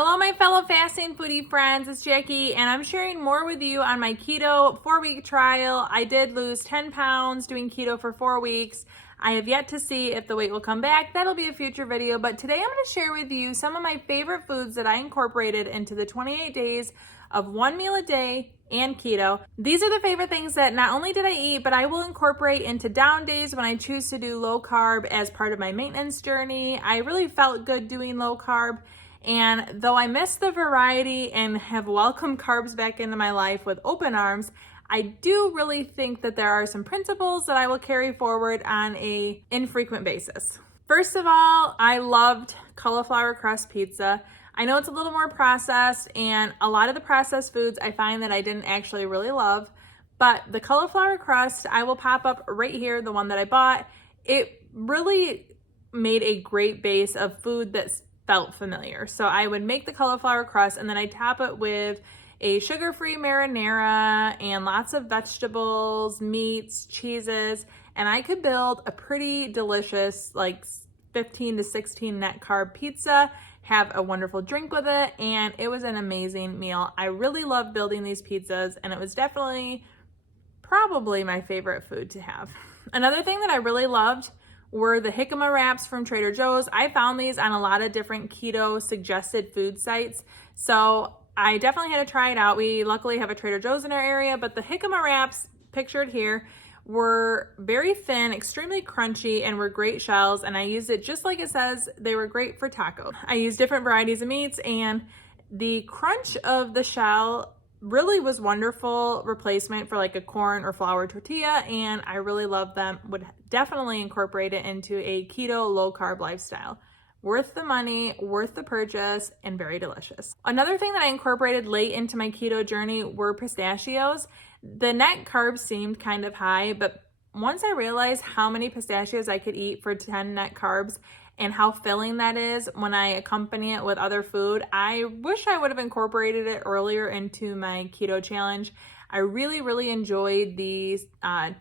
Hello, my fellow fasting foodie friends. It's Jackie, and I'm sharing more with you on my keto 4-week trial. I did lose 10 pounds doing keto for 4 weeks. I have yet to see if the weight will come back. That'll be a future video, but today I'm going to share with you some of my favorite foods that I incorporated into the 28 days of 1 meal a day and keto. These are the favorite things that not only did I eat, but I will incorporate into down days when I choose to do low carb as part of my maintenance journey. I really felt good doing low carb. And though I miss the variety and have welcomed carbs back into my life with open arms, I do really think that there are some principles that I will carry forward on an infrequent basis. First of all, I loved cauliflower crust pizza. I know it's a little more processed, and a lot of the processed foods I find that I didn't actually really love, but the cauliflower crust, I will pop up right here, the one that I bought. It really made a great base of food that's felt familiar. So I would make the cauliflower crust and then I top it with a sugar-free marinara and lots of vegetables, meats, cheeses, and I could build a pretty delicious like 15 to 16 net carb pizza, have a wonderful drink with it, and it was an amazing meal. I really love building these pizzas, and it was definitely probably my favorite food to have. Another thing that I really loved were the jicama wraps from Trader Joe's. I found these on a lot of different keto suggested food sites, so I definitely had to try it out. We luckily have a Trader Joe's in our area, but the jicama wraps pictured here were very thin, extremely crunchy, and were great shells, and I used it just like it says. They were great for tacos. I used different varieties of meats, and the crunch of the shell really was wonderful replacement for like a corn or flour tortilla, and I really love them. Would definitely incorporate it into a keto low carb lifestyle. Worth the money, worth the purchase, and very delicious. Another thing that I incorporated late into my keto journey were pistachios. The net carbs seemed kind of high, but once I realized how many pistachios I could eat for 10 net carbs and how filling that is when I accompany it with other food, I wish I would have incorporated it earlier into my keto challenge. I really enjoyed these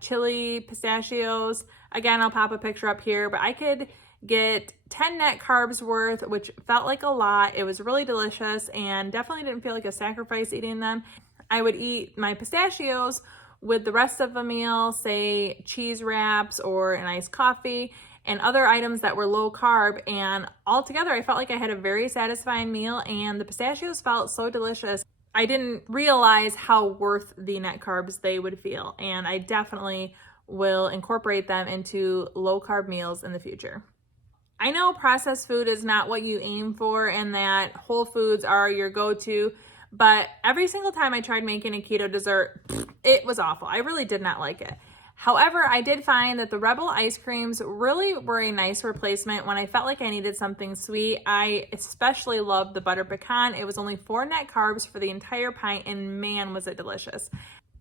chili pistachios. Again, I'll pop a picture up here, but I could get 10 net carbs worth, which felt like a lot. It was really delicious and definitely didn't feel like a sacrifice eating them. I would eat my pistachios with the rest of the meal, say cheese wraps or an iced coffee, and other items that were low carb, and altogether I felt like I had a very satisfying meal, and the pistachios felt so delicious. I didn't realize how worth the net carbs they would feel, and I definitely will incorporate them into low carb meals in the future. I know processed food is not what you aim for and that whole foods are your go-to, but every single time I tried making a keto dessert, it was awful. I really did not like it. However, I did find that the Rebel ice creams really were a nice replacement when I felt like I needed something sweet. I especially loved the butter pecan. It was only 4 net carbs for the entire pint, and man, was it delicious.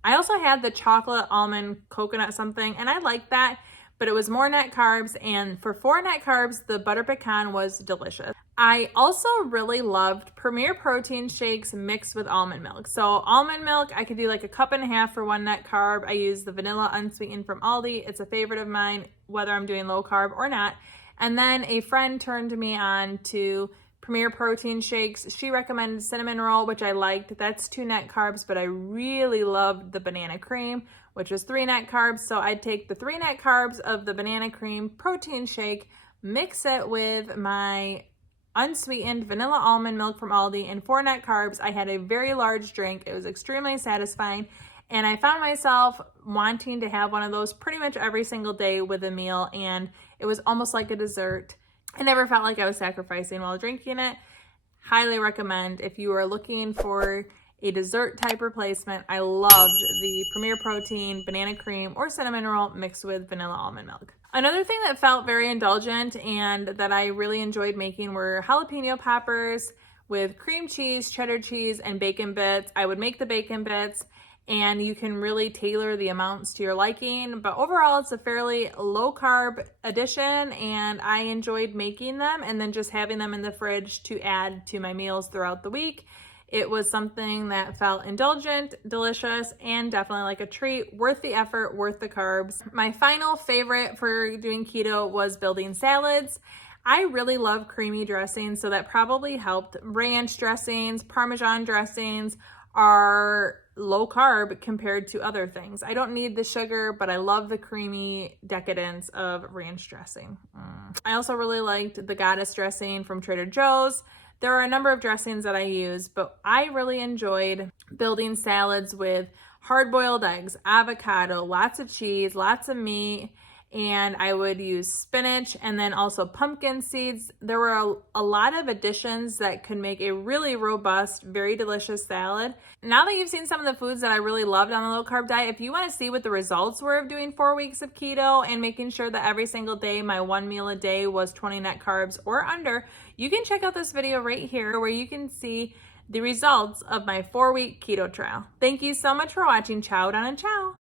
I also had the chocolate almond coconut something, and I liked that, but it was more net carbs, and for 4 net carbs, the butter pecan was delicious. I also really loved Premier protein shakes mixed with almond milk. So almond milk, I could do like a 1.5 cups for 1 net carb. I use the vanilla unsweetened from Aldi. It's a favorite of mine, whether I'm doing low carb or not. And then a friend turned me on to Premier protein shakes. She recommended cinnamon roll, which I liked. That's 2 net carbs, but I really loved the banana cream, which was 3 net carbs. So I'd take the 3 net carbs of the banana cream protein shake, mix it with my unsweetened vanilla almond milk from Aldi, and 4 net carbs. I had a very large drink. It was extremely satisfying, and I found myself wanting to have one of those pretty much every single day with a meal, and it was almost like a dessert. I never felt like I was sacrificing while drinking it. Highly recommend if you are looking for a dessert type replacement. I loved the Premier protein banana cream or cinnamon roll mixed with vanilla almond milk. Another thing that felt very indulgent and that I really enjoyed making were jalapeno poppers with cream cheese, cheddar cheese, and bacon bits. I would make the bacon bits, and you can really tailor the amounts to your liking, but overall it's a fairly low carb addition, and I enjoyed making them and then just having them in the fridge to add to my meals throughout the week. It was something that felt indulgent, delicious, and definitely like a treat, worth the effort, worth the carbs. My final favorite for doing keto was building salads. I really love creamy dressings, so that probably helped. Ranch dressings, Parmesan dressings are low carb compared to other things. I don't need the sugar, but I love the creamy decadence of ranch dressing. I also really liked the Goddess dressing from Trader Joe's. There are a number of dressings that I use, but I really enjoyed building salads with hard-boiled eggs, avocado, lots of cheese, lots of meat, and I would use spinach and then also pumpkin seeds. There were a lot of additions that could make a really robust, very delicious salad. Now that you've seen some of the foods that I really loved on the low carb diet, if you want to see what the results were of doing 4 weeks of keto and making sure that every single day my one meal a day was 20 net carbs or under, you can check out this video right here where you can see the results of my 4-week keto trial. Thank you so much for watching. Ciao, Don, and ciao.